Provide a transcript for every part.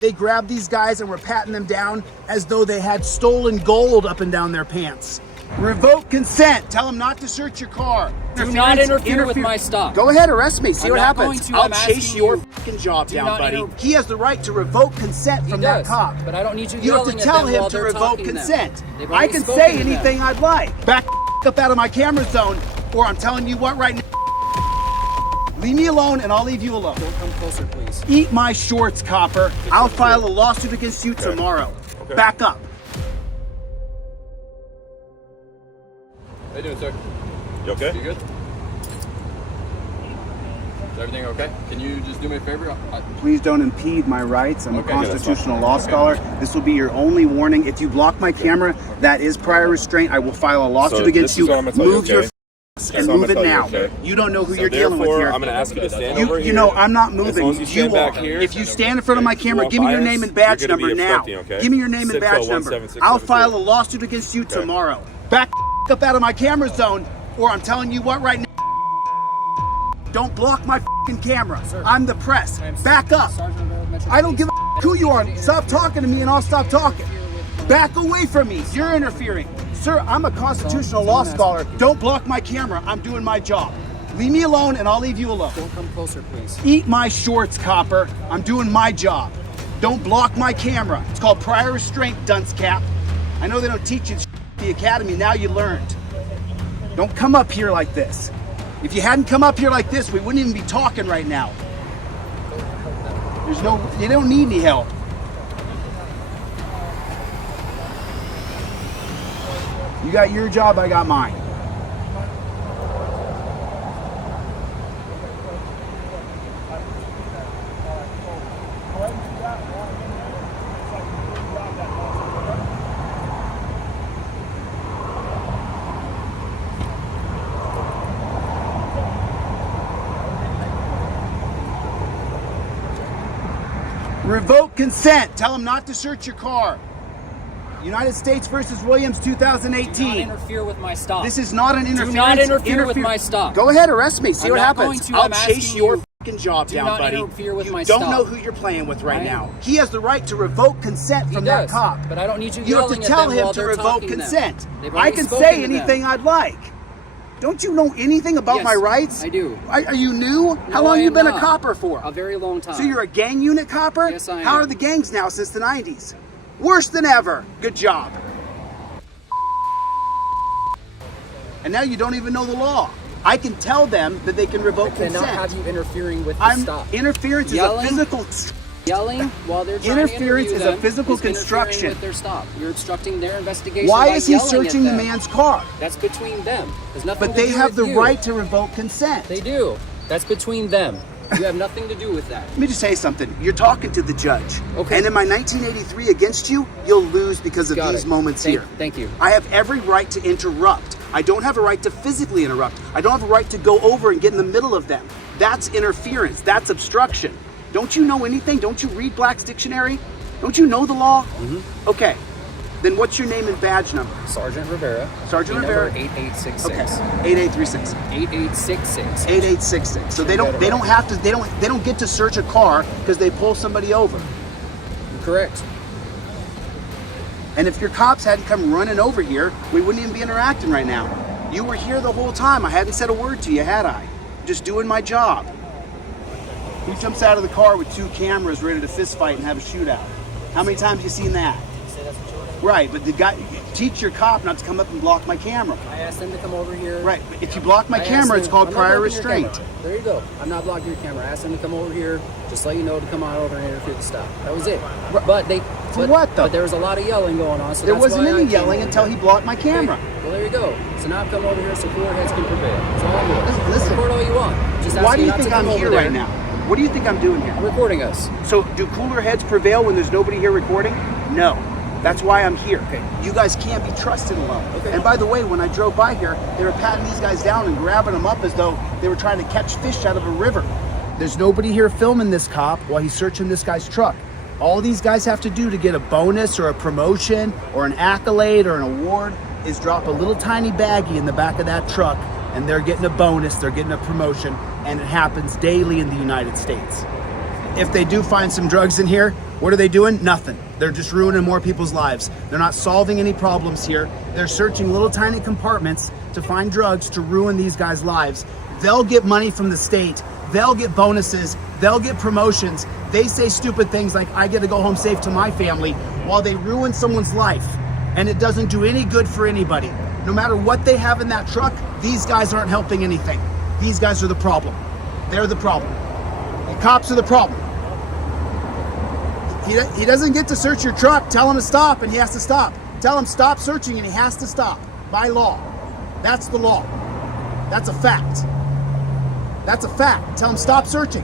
They grabbed these guys and were patting them down as though they had stolen gold up and down their pants. Revoke consent. Tell them not to search your car. Do not interfere with my stop. Go ahead, arrest me. See what happens. I'll chase your fucking job down, buddy. He has the right to revoke consent from that cop. But I don't need you have to tell him to revoke consent. I can say anything I'd like. Back up out of my camera zone, or I'm telling you what right now. Leave me alone and I'll leave you alone. Don't come closer, please. Eat my shorts, copper. I'll file a lawsuit against you tomorrow. Okay. Back up. How you doing, sir? You okay? You good? Is everything okay? Can you just do me a favor? Please don't impede my rights. I'm Okay, a constitutional law scholar. This will be your only warning. If you block my camera, that is prior restraint. I will file a lawsuit against you. Move your and move it now. You don't know who you're dealing with here. I'm going to ask you to stand over here. You know, I'm not moving. As long as you stand back here. If you stand in front of my camera, give me your name and badge number now. Give me your name and badge number. I'll file a lawsuit against you tomorrow. Back up out of my camera zone, or I'm telling you what right now. Don't block my fucking camera. I'm the press. Back up. I don't give a who you are. Stop talking to me and I'll stop talking. Back away from me. You're interfering. Sir, I'm a constitutional law scholar. Don't block my camera. I'm doing my job. Leave me alone and I'll leave you alone. Don't come closer, please. Eat my shorts, copper. I'm doing my job. Don't block my camera. It's called prior restraint, dunce cap. I know they don't teach you at the academy. Now you learned. Don't come up here like this. If you hadn't come up here like this, we wouldn't even be talking right now. You don't need any help. You got your job, I got mine. Revoke consent. Tell them not to search your car. United States versus Williams, 2018. Do not interfere with my stop. This is not an interference. Do not interfere with my stop. Go ahead, arrest me. See what happens. I'll chase your fucking job down, buddy. Do not interfere with my You stop. don't know who you're playing with right now. He has the right to revoke consent from that cop. But I don't need you You have to yelling tell at them him while to they're revoke talking to them. consent. They've I already can spoken say to them. anything I'd like. Don't you know anything about Yes, my rights? I do. Are you new? How No, long I you am been a not. copper for? A very long time. So you're a gang unit copper? Yes, I am. How are the gangs now since the 90s? Worse than ever. Good job. And now you don't even know the law. I can tell them that they can revoke I cannot consent. have you interfering with the stop. Interference Yelling? is a physical... Yelling while they're trying Interference to is interview a physical them is construction. interfering with their stop. You're obstructing their investigation. Why by is he yelling searching at the them. man's car? That's between them. There's nothing But to they do have with the you. right to revoke consent. They do. That's between them. You have nothing to do with that. Let me just say something. You're talking to the judge. Okay. And in my 1983 against you, you'll lose because of Got these it. moments here. Thank you. I have every right to interrupt. I don't have a right to physically interrupt. I don't have a right to go over and get in the middle of them. That's interference. That's obstruction. Don't you know anything? Don't you read Black's Dictionary? Don't you know the law? Mm-hmm. Okay. Then what's your name and badge number? Sergeant Rivera. Sergeant Rivera. Number 8866. Okay. 8836. 8866. 8866. So they don't get to search a car because they pull somebody over. Correct. And if your cops hadn't come running over here, we wouldn't even be interacting right now. You were here the whole time. I hadn't said a word to you, had I? Just doing my job. Who jumps out of the car with 2 cameras ready to fist fight and have a shootout? How many times have you seen that? Right, but the guy, teach your cop not to come up and block my camera. I asked them to come over here. Right, but if you block my camera, it's called prior restraint. There you go. I'm not blocking your camera. I asked them to come over here, just let you know to come on over and interfere with the stop. That was it. But they... For what, though? But there was a lot of yelling going on, so there that's wasn't why any I came yelling over until here. he blocked my camera. Okay. Well, there you go. So now I've come over here so cooler heads can prevail. That's all I'm doing. Listen. Record all you want. Just ask Why do you you not think to come I'm over here there. right now? What do you think I'm doing here? I'm recording us. So do cooler heads prevail when there's nobody here recording? No. That's why I'm here. Okay. You guys can't be trusted alone. Okay. And by the way, when I drove by here, they were patting these guys down and grabbing them up as though they were trying to catch fish out of a river. There's nobody here filming this cop while he's searching this guy's truck. All these guys have to do to get a bonus or a promotion or an accolade or an award is drop a little tiny baggie in the back of that truck, and they're getting a bonus, they're getting a promotion, and it happens daily in the United States. If they do find some drugs in here, What are they doing? Nothing. They're just ruining more people's lives. They're not solving any problems here. They're searching little tiny compartments to find drugs to ruin these guys' lives. They'll get money from the state. They'll get bonuses. They'll get promotions. They say stupid things like, I get to go home safe to my family, while they ruin someone's life. And it doesn't do any good for anybody. No matter what they have in that truck, these guys aren't helping anything. These guys are the problem. They're the problem. The cops are the problem. He doesn't get to search your truck. Tell him to stop, and he has to stop. Tell him stop searching, and he has to stop by law. That's the law. That's a fact. That's a fact. Tell him stop searching.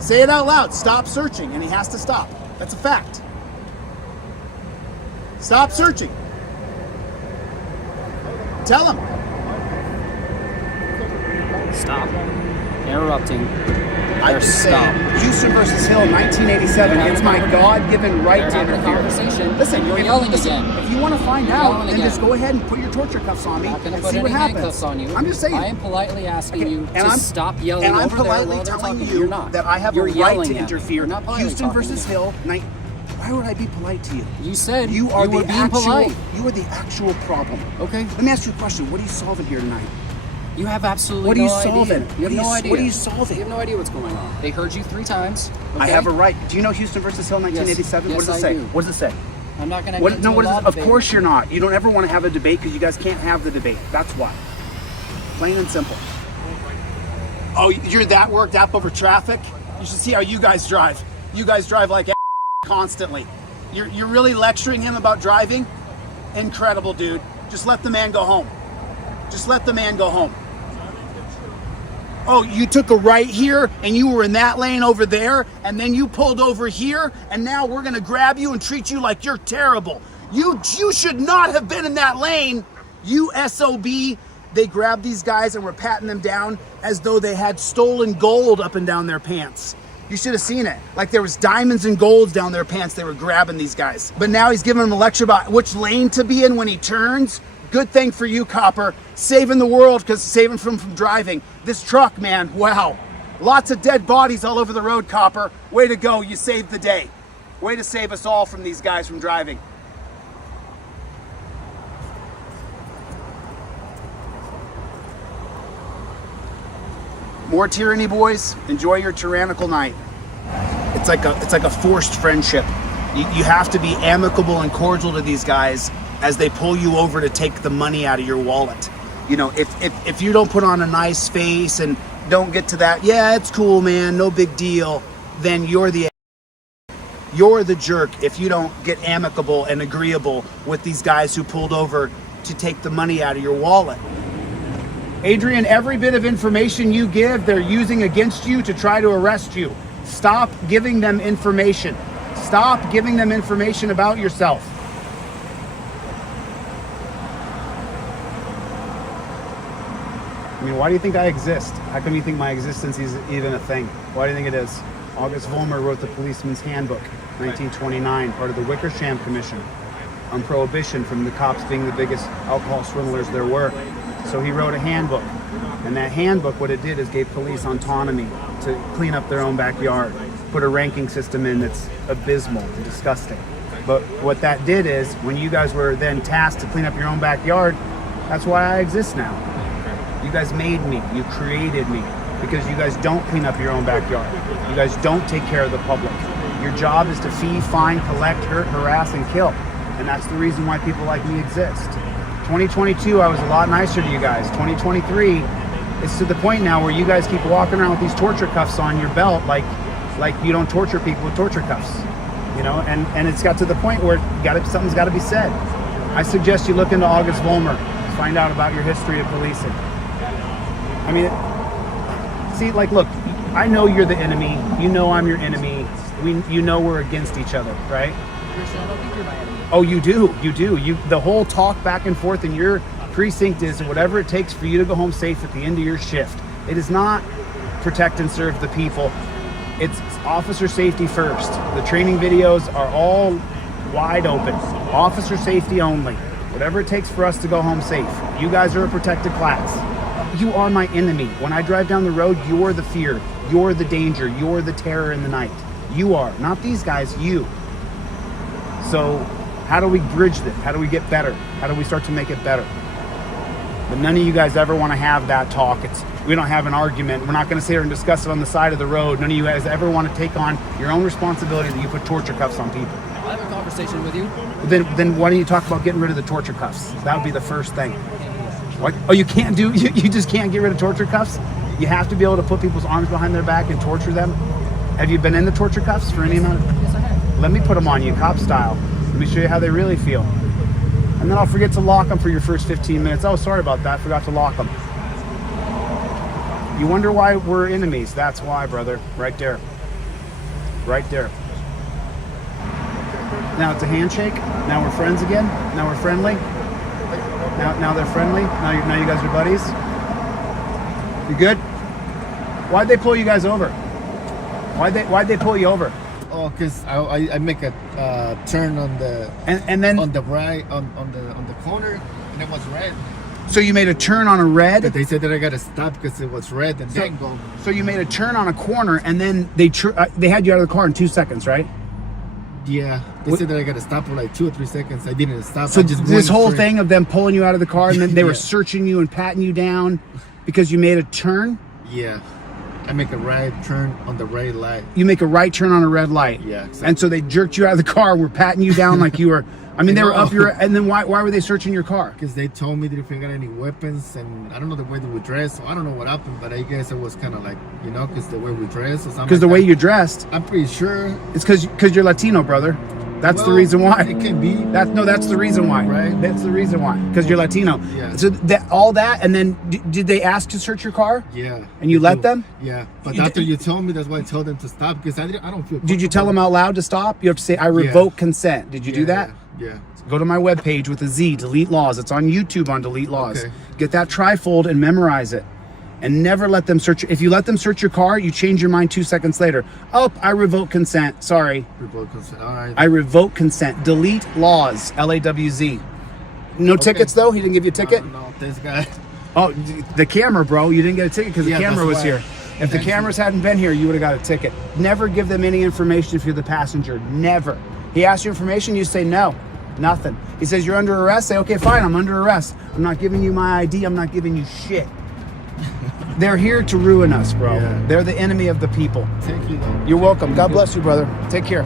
Say it out loud. Stop searching, and he has to stop. That's a fact. Stop searching. Tell him. Stop interrupting. I stop. Houston versus Hill, 1987. It's my God-given right to interfere. Listen, you're yelling again. If you want to find out, then just go ahead and put your torture cuffs on me and see what happens. Handcuffs on you. I'm just saying. I am politely asking you to stop yelling over there. And I'm politely telling you that I have a right to interfere. Houston versus Hill. Why would I be polite to you? You said you were being polite. You are the actual problem. Okay. Let me ask you a question. What are you solving here tonight? You have absolutely what are you solving? You have no idea. What are you solving? You have no idea what's going on. They heard you 3 times. Okay? I have a right. Do you know Houston versus Hill, 1987? Yes, what does it say? do. What does it say? I'm not going to get into what a law Of debate. course you're not. You don't ever want to have a debate because you guys can't have the debate. That's why. Plain and simple. Oh, you're that worked up over traffic? You should see how you guys drive. You guys drive like constantly. You're really lecturing him about driving? Incredible, dude. Just let the man go home. Just let the man go home. Oh, you took a right here and you were in that lane over there and then you pulled over here and now we're gonna grab you and treat you like you're terrible. You should not have been in that lane. You SOB. They grabbed these guys and were patting them down as though they had stolen gold up and down their pants. You should have seen it. Like there was diamonds and golds down their pants. They were grabbing these guys. But now he's giving them a lecture about which lane to be in when he turns. Good thing for you, copper. Saving the world because saving from driving. This truck, man, wow. Lots of dead bodies all over the road, copper. Way to go, you saved the day. Way to save us all from these guys from driving. More tyranny, boys. Enjoy your tyrannical night. It's like a forced friendship. You have to be amicable and cordial to these guys as they pull you over to take the money out of your wallet. You know, if you don't put on a nice face and don't get to that, yeah, it's cool, man, no big deal, then you're the jerk if you don't get amicable and agreeable with these guys who pulled over to take the money out of your wallet. Adrian, every bit of information you give, they're using against you to try to arrest you. Stop giving them information. Stop giving them information about yourself. I mean, why do you think I exist? How come you think my existence is even a thing? Why do you think it is? August Vollmer wrote the Policeman's Handbook, 1929, part of the Wickersham Commission on prohibition from the cops being the biggest alcohol swindlers there were. So he wrote a handbook, and that handbook, what it did is gave police autonomy to clean up their own backyard, put a ranking system in that's abysmal and disgusting. But what that did is, when you guys were then tasked to clean up your own backyard, that's why I exist now. You guys made me, you created me, because you guys don't clean up your own backyard. You guys don't take care of the public. Your job is to fee, fine, collect, hurt, harass, and kill. And that's the reason why people like me exist. 2022, I was a lot nicer to you guys. 2023, it's to the point now where you guys keep walking around with these torture cuffs on your belt like you don't torture people with torture cuffs. You know, and it's got to the point where something's got to be said. I suggest you look into August Vollmer, find out about your history of policing. I mean, see, like, look, I know you're the enemy. You know I'm your enemy. You know we're against each other, right? Personally, I don't think you're my enemy. Oh, you do. The whole talk back and forth in your precinct is whatever it takes for you to go home safe at the end of your shift. It is not protect and serve the people. It's officer safety first. The training videos are all wide open. Officer safety only. Whatever it takes for us to go home safe. You guys are a protected class. You are my enemy. When I drive down the road, you're the fear. You're the danger. You're the terror in the night. You are. Not these guys, you. So how do we bridge this? How do we get better? How do we start to make it better? But none of you guys ever want to have that talk. We don't have an argument. We're not going to sit here and discuss it on the side of the road. None of you guys ever want to take on your own responsibility that you put torture cuffs on people. I'll have a conversation with you. Then why don't you talk about getting rid of the torture cuffs? That would be the first thing. What? Oh, you can't do, you just can't get rid of torture cuffs? You have to be able to put people's arms behind their back and torture them? Have you been in the torture cuffs for any amount of? Yes, I have. Let me put them on you, cop style. Let me show you how they really feel. And then I'll forget to lock them for your first 15 minutes. Oh, sorry about that. Forgot to lock them. You wonder why we're enemies. That's why, brother. Right there. Right there. Now it's a handshake. Now we're friends again. Now we're friendly. Now they're friendly. Now you guys are buddies. You good? Why'd they pull you guys over? Why'd they pull you over? Oh, because I make a turn on the and then on the right on the corner, and it was red. So you made a turn on a red. But they said that I gotta stop because it was red and then go. So you made a turn on a corner, and then they had you out of the car in 2 seconds, right? Yeah, they said that I gotta stop for like 2 or 3 seconds. I didn't stop. So I just this whole straight. thing of them pulling you out of the car, and then they were Yeah. searching you and patting you down because you made a turn. Yeah, I make a right turn on the red light. You make a right turn on a red light. Yeah, exactly. And so they jerked you out of the car, were patting you down like you were. I mean, they were up your. And then why were they searching your car? Because they told me that if I got any weapons, and I don't know the way they would dress, so I don't know what happened, but I guess it was kind of like, because the way we dress or something. Because the way you dressed. I'm pretty sure. It's because you're Latino, brother. That's the reason why. It can be. That's the reason why. Right. That's the reason why. Because you're Latino. Yeah. So all that, and then did they ask to search your car? Yeah. And you they let do. them? Yeah. But after you told me, that's why I told them to stop, because I don't feel. Did you tell them out loud to stop? You have to say, I revoke consent. Did you do that? Yeah. Go to my webpage with a Z, Delete Lawz. It's on YouTube on Delete Lawz. Okay. Get that trifold and memorize it. And never let them search. If you let them search your car, you change your mind 2 seconds later. Oh, I revoke consent. Sorry. Revoke consent. All right. I revoke consent. Delete Lawz. Lawz. No tickets, though? He didn't give you a ticket? No, this guy. Oh, the camera, bro. You didn't get a ticket because the camera was that's here. why. If the cameras hadn't been here, you would have got a ticket. Never give them any information if you're the passenger. Never. He asks you information, you say no. Nothing. He says you're under arrest. Say, okay, fine, I'm under arrest. I'm not giving you my ID. I'm not giving you shit. They're here to ruin us, bro. Yeah. They're the enemy of the people. Thank you, though. You're welcome. God bless you, brother. Take care.